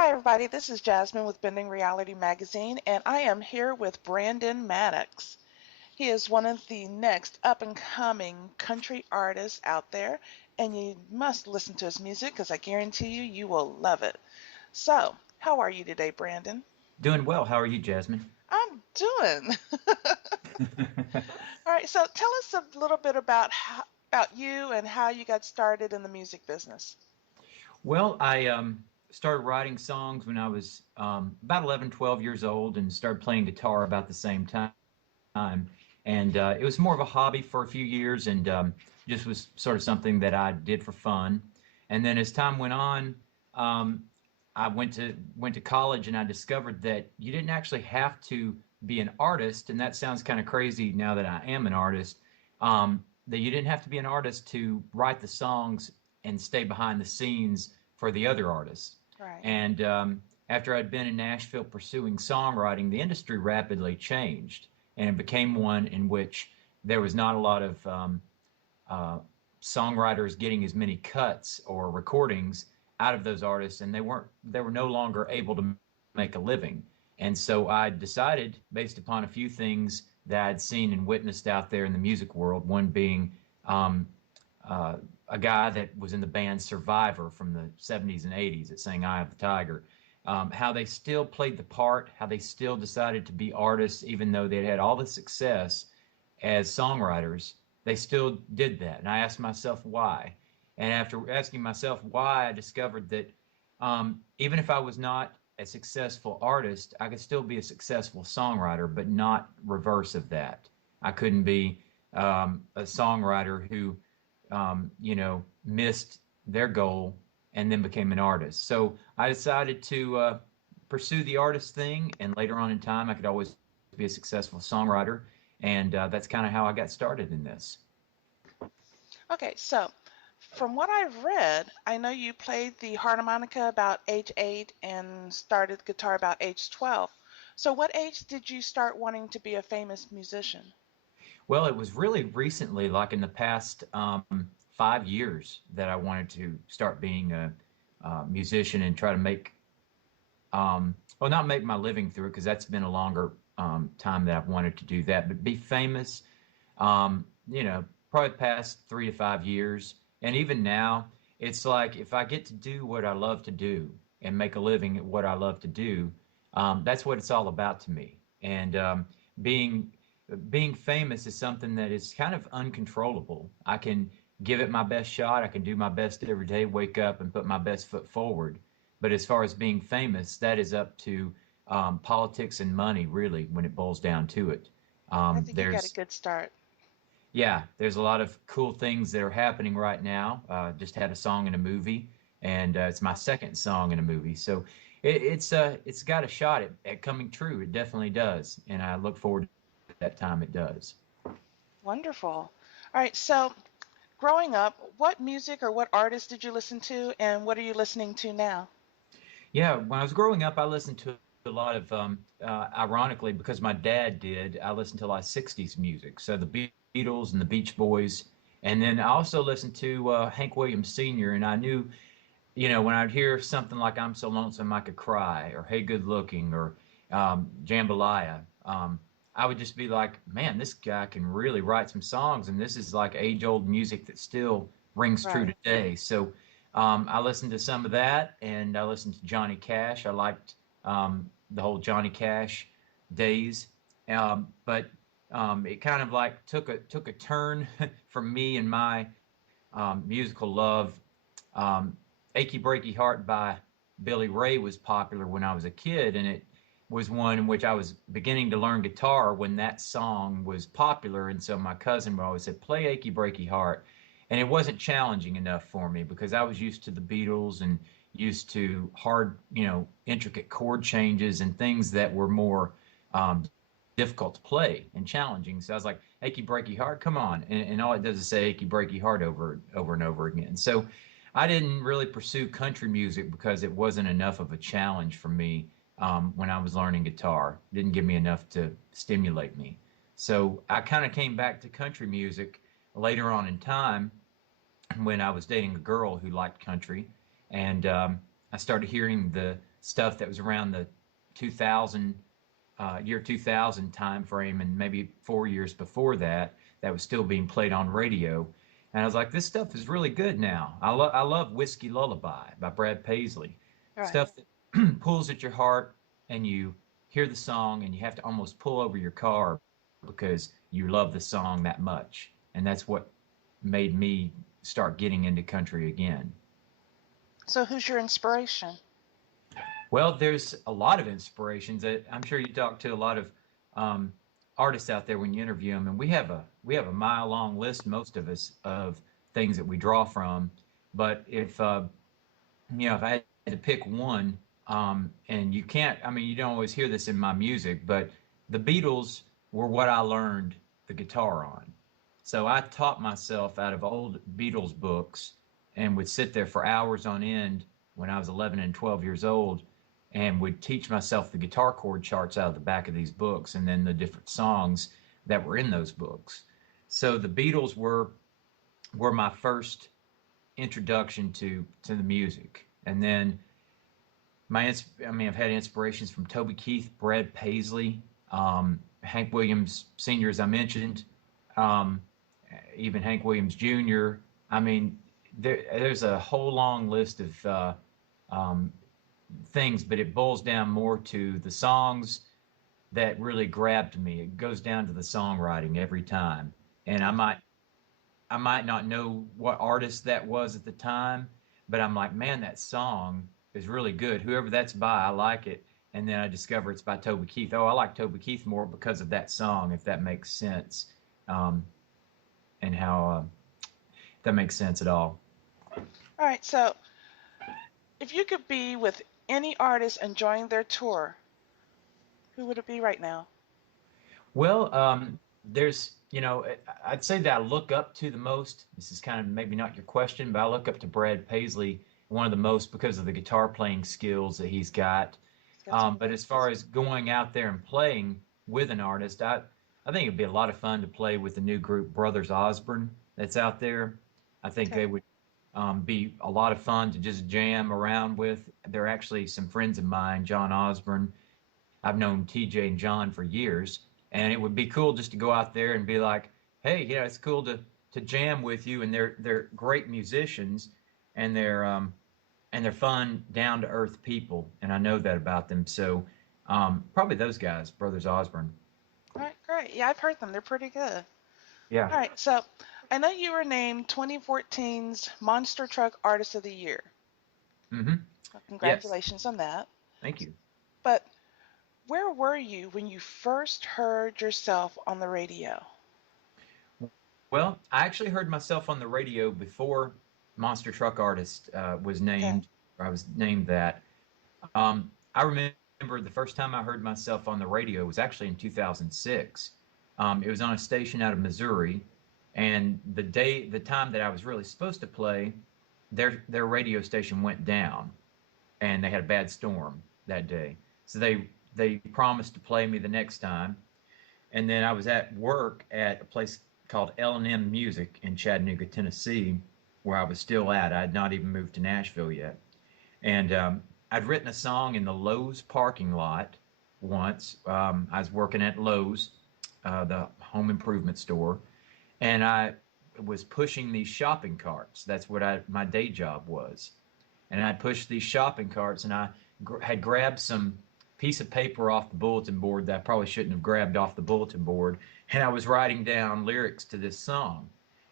Hi, everybody. This is Jasmine with Bending Reality Magazine, and I am here with Brandon Maddox. He is one of the next up and coming country artists out there, and you must listen to his music because I guarantee you, you will love it. So, how are you today, Brandon? Doing well. How are you, Jasmine? I'm doing. All right, so tell us a little bit about about you and how you got started in the music business. Well, I started writing songs when I was about 11, 12 years old and started playing guitar about the same time. And it was more of a hobby for a few years and just was sort of something that I did for fun. And then as time went on, um, I went to college and I discovered that you didn't actually have to be an artist, and that sounds kind of crazy now that I am an artist. That you didn't have to be an artist to write the songs and stay behind the scenes for the other artists. Right. And after I'd been in Nashville pursuing songwriting, the industry rapidly changed, and it became one in which there was not a lot of uh, songwriters getting as many cuts or recordings out of those artists, and they were no longer able to make a living. And so I decided, based upon a few things that I'd seen and witnessed out there in the music world, one being um, uh, a guy that was in the band Survivor from the 70s and 80s that sang Eye of the Tiger, how they still played the part, how they still decided to be artists, even though they'd had all the success as songwriters, they still did that. And I asked myself why. And after asking myself why, I discovered that even if I was not a successful artist, I could still be a successful songwriter, but not reverse of that. I couldn't be a songwriter who, missed their goal and then became an artist. So I decided to pursue the artist thing, and later on in time, I could always be a successful songwriter, and that's kind of how I got started in this. Okay, so from what I've read, I know you played the harmonica about age 8 and started guitar about age 12. So, what age did you start wanting to be a famous musician? Well, it was really recently, like in the past 5 years, that I wanted to start being a musician and try to make, well, not make my living through it because that's been a longer time that I've wanted to do that, but be famous. Probably past 3 to 5 years, and even now, it's like if I get to do what I love to do and make a living at what I love to do, that's what it's all about to me. And being being famous is something that is kind of uncontrollable. I can give it my best shot. I can do my best every day, wake up and put my best foot forward. But as far as being famous, that is up to politics and money, really, when it boils down to it. I think you got a There's good start. Yeah, there's a lot of cool things that are happening right now. Just had a song in a movie, and it's my second song in a movie. So it's got a shot at coming true. It definitely does, and I look forward to that time it does. Wonderful. All right, so growing up, what music or what artists did you listen to, and what are you listening to now? Yeah, when I was growing up, I listened to a lot of, ironically, because my dad did, I listened to a lot of 60s music. So the Beatles and the Beach Boys. And then I also listened to Hank Williams Sr., and I knew, when I'd hear something like "I'm So Lonesome I Could Cry" or "Hey Good Looking" or "Jambalaya," I would just be like, "Man, this guy can really write some songs, and this is like age-old music that still rings true Right. today." So I listened to some of that, and I listened to Johnny Cash. I liked the whole Johnny Cash days, but it kind of like took a turn for me and my musical love. Um, "Achy Breaky Heart" by Billy Ray was popular when I was a kid, and it was one in which I was beginning to learn guitar when that song was popular. And so my cousin would always say, "Play Achy Breaky Heart." And it wasn't challenging enough for me because I was used to the Beatles and used to hard, intricate chord changes and things that were more um, difficult to play and challenging. So I was like, "Achy Breaky Heart, come on." And all it does is say "Achy Breaky Heart" over and over again. So I didn't really pursue country music because it wasn't enough of a challenge for me when I was learning guitar. It didn't give me enough to stimulate me. So I kind of came back to country music later on in time when I was dating a girl who liked country, and I started hearing stuff that was around the 2000 year 2000 time frame, and maybe 4 years before that, that was still being played on radio. And I was like, this stuff is really good now. I love Whiskey Lullaby by Brad Paisley. Right. Stuff that pulls at your heart, and you hear the song and you have to almost pull over your car because you love the song that much. And that's what made me start getting into country again. So who's your inspiration? Well, there's a lot of inspirations. I'm sure you talk to a lot of um, artists out there when you interview them, and we have a mile long list, most of us, of things that we draw from. But if I had to pick one, and you can't, I mean, you don't always hear this in my music, but the Beatles were what I learned the guitar on. So I taught myself out of old Beatles books and would sit there for hours on end when I was 11 and 12 years old and would teach myself the guitar chord charts out of the back of these books and then the different songs that were in those books. So the Beatles were my first introduction to the music. And then I've had inspirations from Toby Keith, Brad Paisley, Hank Williams Sr., as I mentioned, um, even Hank Williams Jr. I mean, there's a whole long list of um, things, but it boils down more to the songs that really grabbed me. It goes down to the songwriting every time. And I might not know what artist that was at the time, but I'm like, man, that song is really good. Whoever that's by, I like it. And then I discover it's by Toby Keith. Oh, I like Toby Keith more because of that song, if that makes sense, um, and how if that makes sense at all. All right. So if you could be with any artist enjoying their tour, who would it be right now? Well, there's, I'd say that I look up to the most. This is kind of maybe not your question, but I look up to Brad Paisley one of the most because of the guitar playing skills that he's got. He's got some But great as far as skills. going out there and playing with an artist, I think it'd be a lot of fun to play with the new group Brothers Osborne that's out there. I think Okay. they would be a lot of fun to just jam around with. They're actually some friends of mine, John Osborne. I've known TJ and John for years, and it would be cool just to go out there and be like, hey, it's cool to jam with you. And they're great musicians, and they're fun, down to earth people, and I know that about them. So probably those guys, Brothers Osborne. All right. Great. Yeah, I've heard them. They're pretty good. Yeah. All right. So I know you were named 2014's Monster Truck Artist of the Year. Mm-hmm. Yes. Congratulations on that. Thank you. But where were you when you first heard yourself on the radio? Well, I actually heard myself on the radio before Monster Truck Artist was Okay. named, or I was named that. I remember the first time I heard myself on the radio was actually in 2006. It was on a station out of Missouri, and the time that I was really supposed to play, their radio station went down, and they had a bad storm that day. So they promised to play me the next time, and then I was at work at a place called L&M Music in Chattanooga, Tennessee, where I was still at. I had not even moved to Nashville yet, and I'd written a song in the Lowe's parking lot once. I was working at Lowe's, the home improvement store, and I was pushing these shopping carts. That's what my day job was. And I pushed these shopping carts, and I had grabbed some piece of paper off the bulletin board that I probably shouldn't have grabbed off the bulletin board, and I was writing down lyrics to this song.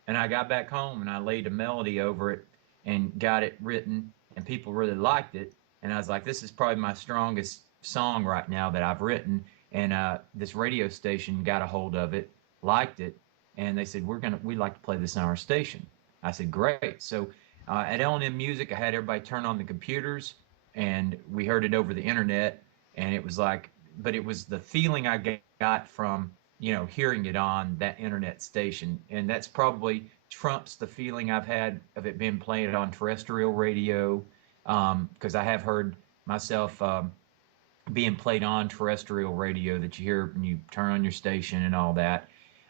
And I got back home and I laid a melody over it and got it written, and people really liked it. And I was like, this is probably my strongest song right now that I've written. And this radio station got a hold of it, liked it, and they said, we'd like to play this on our station. I said, great. So at L&M Music, I had everybody turn on the computers, and we heard it over the internet. And it was like, but it was the feeling I got from hearing it on that internet station, and that's probably trumps the feeling I've had of it being played on terrestrial radio, because I have heard myself being played on terrestrial radio that you hear when you turn on your station and all that.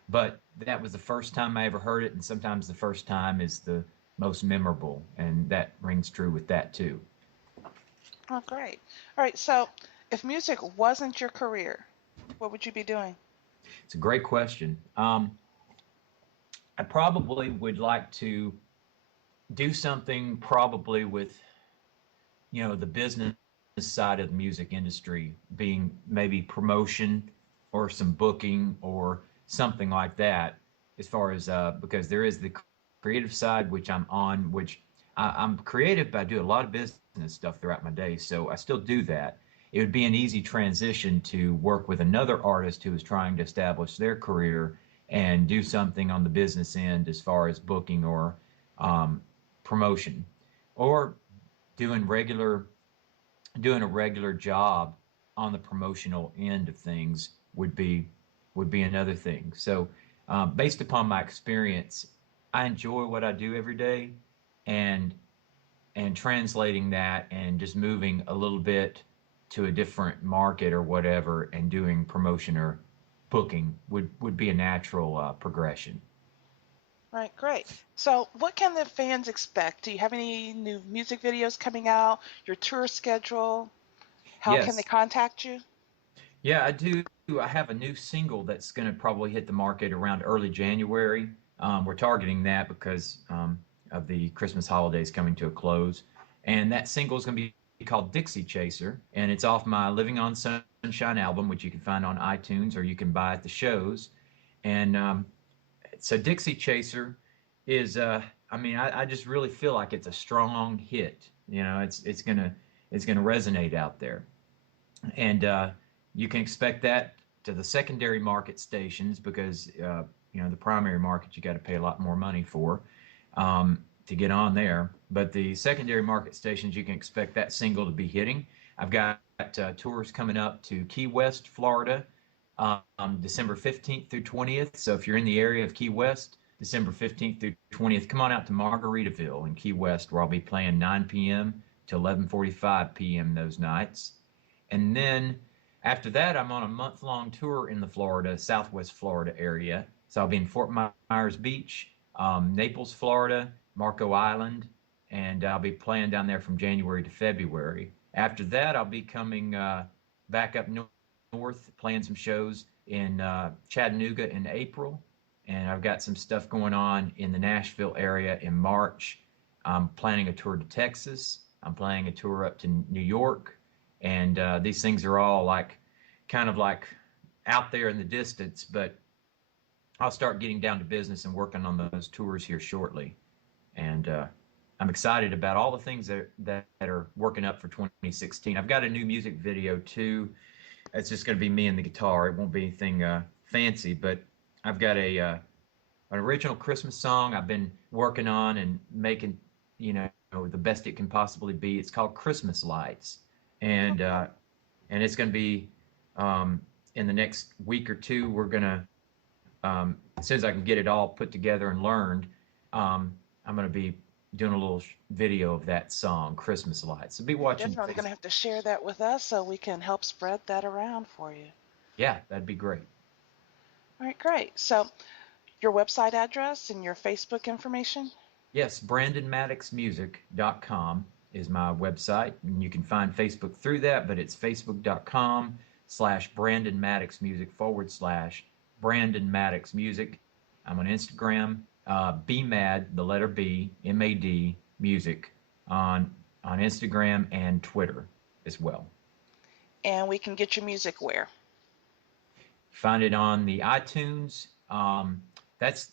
But that was the first time I ever heard it, and sometimes the first time is the most memorable, and that rings true with that too. Oh, great. All right. So, if music wasn't your career, what would you be doing? It's a great question. I probably would like to do something probably with the business side of the music industry, being maybe promotion or some booking or something like that, as far as because there is the creative side which I'm on, which I'm creative, but I do a lot of business stuff throughout my day, so I still do that. It would be an easy transition to work with another artist who is trying to establish their career and do something on the business end as far as booking or um, promotion, or doing regular doing a regular job on the promotional end of things would be another thing. So, based upon my experience, I enjoy what I do every day, and translating that and just moving a little bit to a different market or whatever, and doing promotion or booking would be a natural progression. All right, great. So, what can the fans expect? Do you have any new music videos coming out? Your tour schedule? How can they Yes, contact you? yeah, I do. I have a new single that's going to probably hit the market around early January. We're targeting that because of the Christmas holidays coming to a close. And that single is going to be called Dixie Chaser. And it's off my Living on Sunshine album, which you can find on iTunes or you can buy at the shows. And so Dixie Chaser is, I mean, I just really feel like it's a strong hit. It's gonna resonate out there, and you can expect that to the secondary market stations because the primary market you got to pay a lot more money for to get on there. But the secondary market stations, you can expect that single to be hitting. I've got tours coming up to Key West, Florida, December 15th through 20th. So if you're in the area of Key West, December 15th through 20th, come on out to Margaritaville in Key West, where I'll be playing 9 p.m. to 11:45 p.m. those nights. And then after that, I'm on a month-long tour in the Southwest Florida area. So I'll be in Fort Myers Beach, Naples, Florida, Marco Island, and I'll be playing down there from January to February. After that, I'll be coming back up north, playing some shows in Chattanooga in April, and I've got some stuff going on in the Nashville area in March. I'm planning a tour to Texas. I'm planning a tour up to New York, and these things are all like kind of like out there in the distance, but I'll start getting down to business and working on those tours here shortly. And I'm excited about all the things that are working up for 2016. I've got a new music video too. It's just going to be me and the guitar. It won't be anything fancy, but I've got an original Christmas song I've been working on and making, the best it can possibly be. It's called Christmas Lights, and Okay. uh, and it's going to be in the next week or two. We're gonna as soon as I can get it all put together and learned, I'm going to be doing a little video of that song, Christmas Lights. So be You're watching definitely going to Facebook. have to share that with us so we can help spread that around for you. Yeah, that'd be great. All right, great. So, your website address and your Facebook information? Yes, BrandonMaddoxMusic.com is my website, and you can find Facebook through that, but it's Facebook.com/Brandon Maddox Music /Brandon Maddox Music. I'm on Instagram, BMAD, the letter B, MAD Music on Instagram and Twitter as well. And we can get your music where? Find it on the iTunes. That's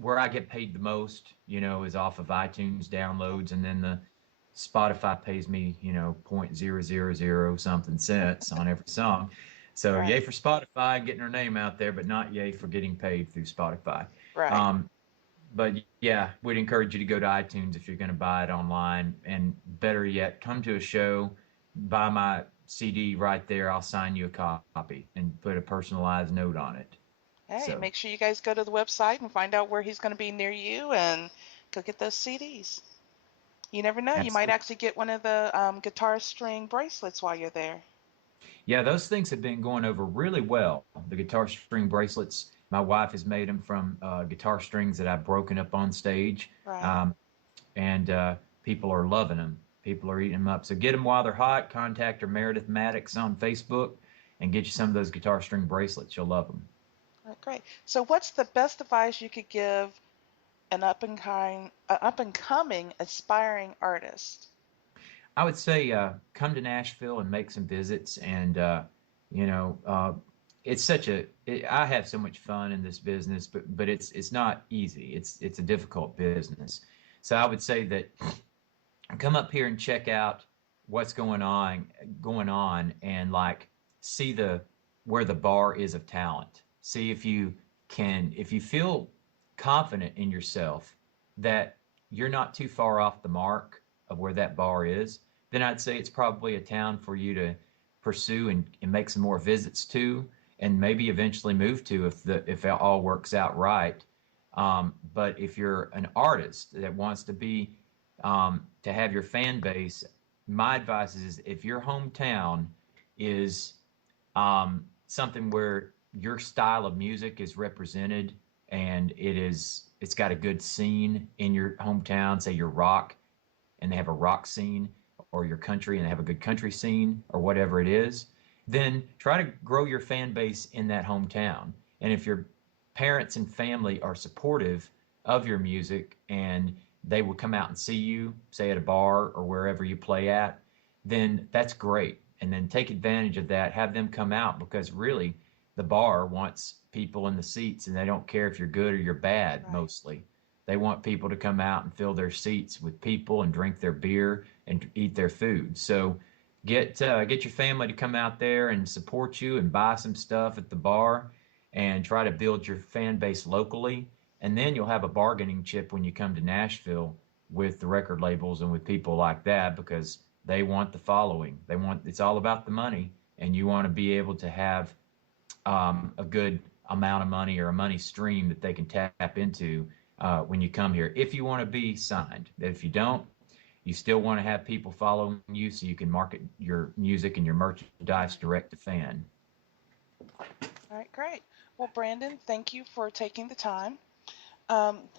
where I get paid the most, is off of iTunes downloads, and then the Spotify pays me, 0.000 something cents on every song. So Right, yay for Spotify getting our name out there, but not yay for getting paid through Spotify. right. Um, but yeah, we'd encourage you to go to iTunes if you're going to buy it online, and better yet, come to a show, buy my CD right there. I'll sign you a copy and put a personalized note on it. Hey, So make sure you guys go to the website and find out where he's going to be near you and go get those CDs. You never know, you might absolutely, actually get one of the guitar string bracelets while you're there. yeah, those things have been going over really well. The guitar string bracelets, my wife has made them from guitar strings that I've broken up on stage, Right. um, and people are loving them. People are eating them up. So get them while they're hot. Contact her Meredith Maddox on Facebook and get you some of those guitar string bracelets. You'll love them. All right, great. So, what's the best advice you could give an up and coming aspiring artist? I would say come to Nashville and make some visits. And, you know, it's I have so much fun in this business, but it's not easy. It's a difficult business. So I would say that come up here and check out what's going on and like see the where the bar is of talent. See if you feel confident in yourself that you're not too far off the mark of where that bar is, then I'd say it's probably a town for you to pursue and make some more visits to, and maybe eventually move to if it all works out right. But if you're an artist that wants to have your fan base, my advice is if your hometown is something where your style of music is represented and it's got a good scene in your hometown, say your rock and they have a rock scene, or your country and they have a good country scene, or whatever it is, then try to grow your fan base in that hometown. And if your parents and family are supportive of your music and they will come out and see you, say at a bar or wherever you play at, then that's great. And then take advantage of that, have them come out, because really the bar wants people in the seats and they don't care if you're good or you're bad Right. mostly. They want people to come out and fill their seats with people and drink their beer and eat their food. So get your family to come out there and support you and buy some stuff at the bar and try to build your fan base locally. And then you'll have a bargaining chip when you come to Nashville with the record labels and with people like that, because they want the following. It's all about the money, and you want to be able to have a good amount of money or a money stream that they can tap into when you come here. If you want to be signed, if you don't, you still want to have people following you so you can market your music and your merchandise Right. direct to fan. All right, great. Well, Brandon, thank you for taking the time.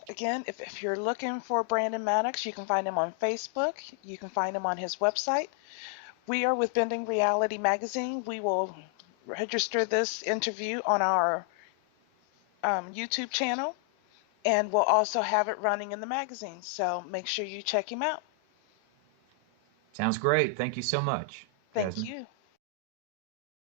Again, if you're looking for Brandon Maddox, you can find him on Facebook. You can find him on his website. We are with Bending Reality Magazine. We will register this interview on our YouTube channel, and we'll also have it running in the magazine. So make sure you check him out. Sounds great. Thank you so much, Thank Jasmine. you.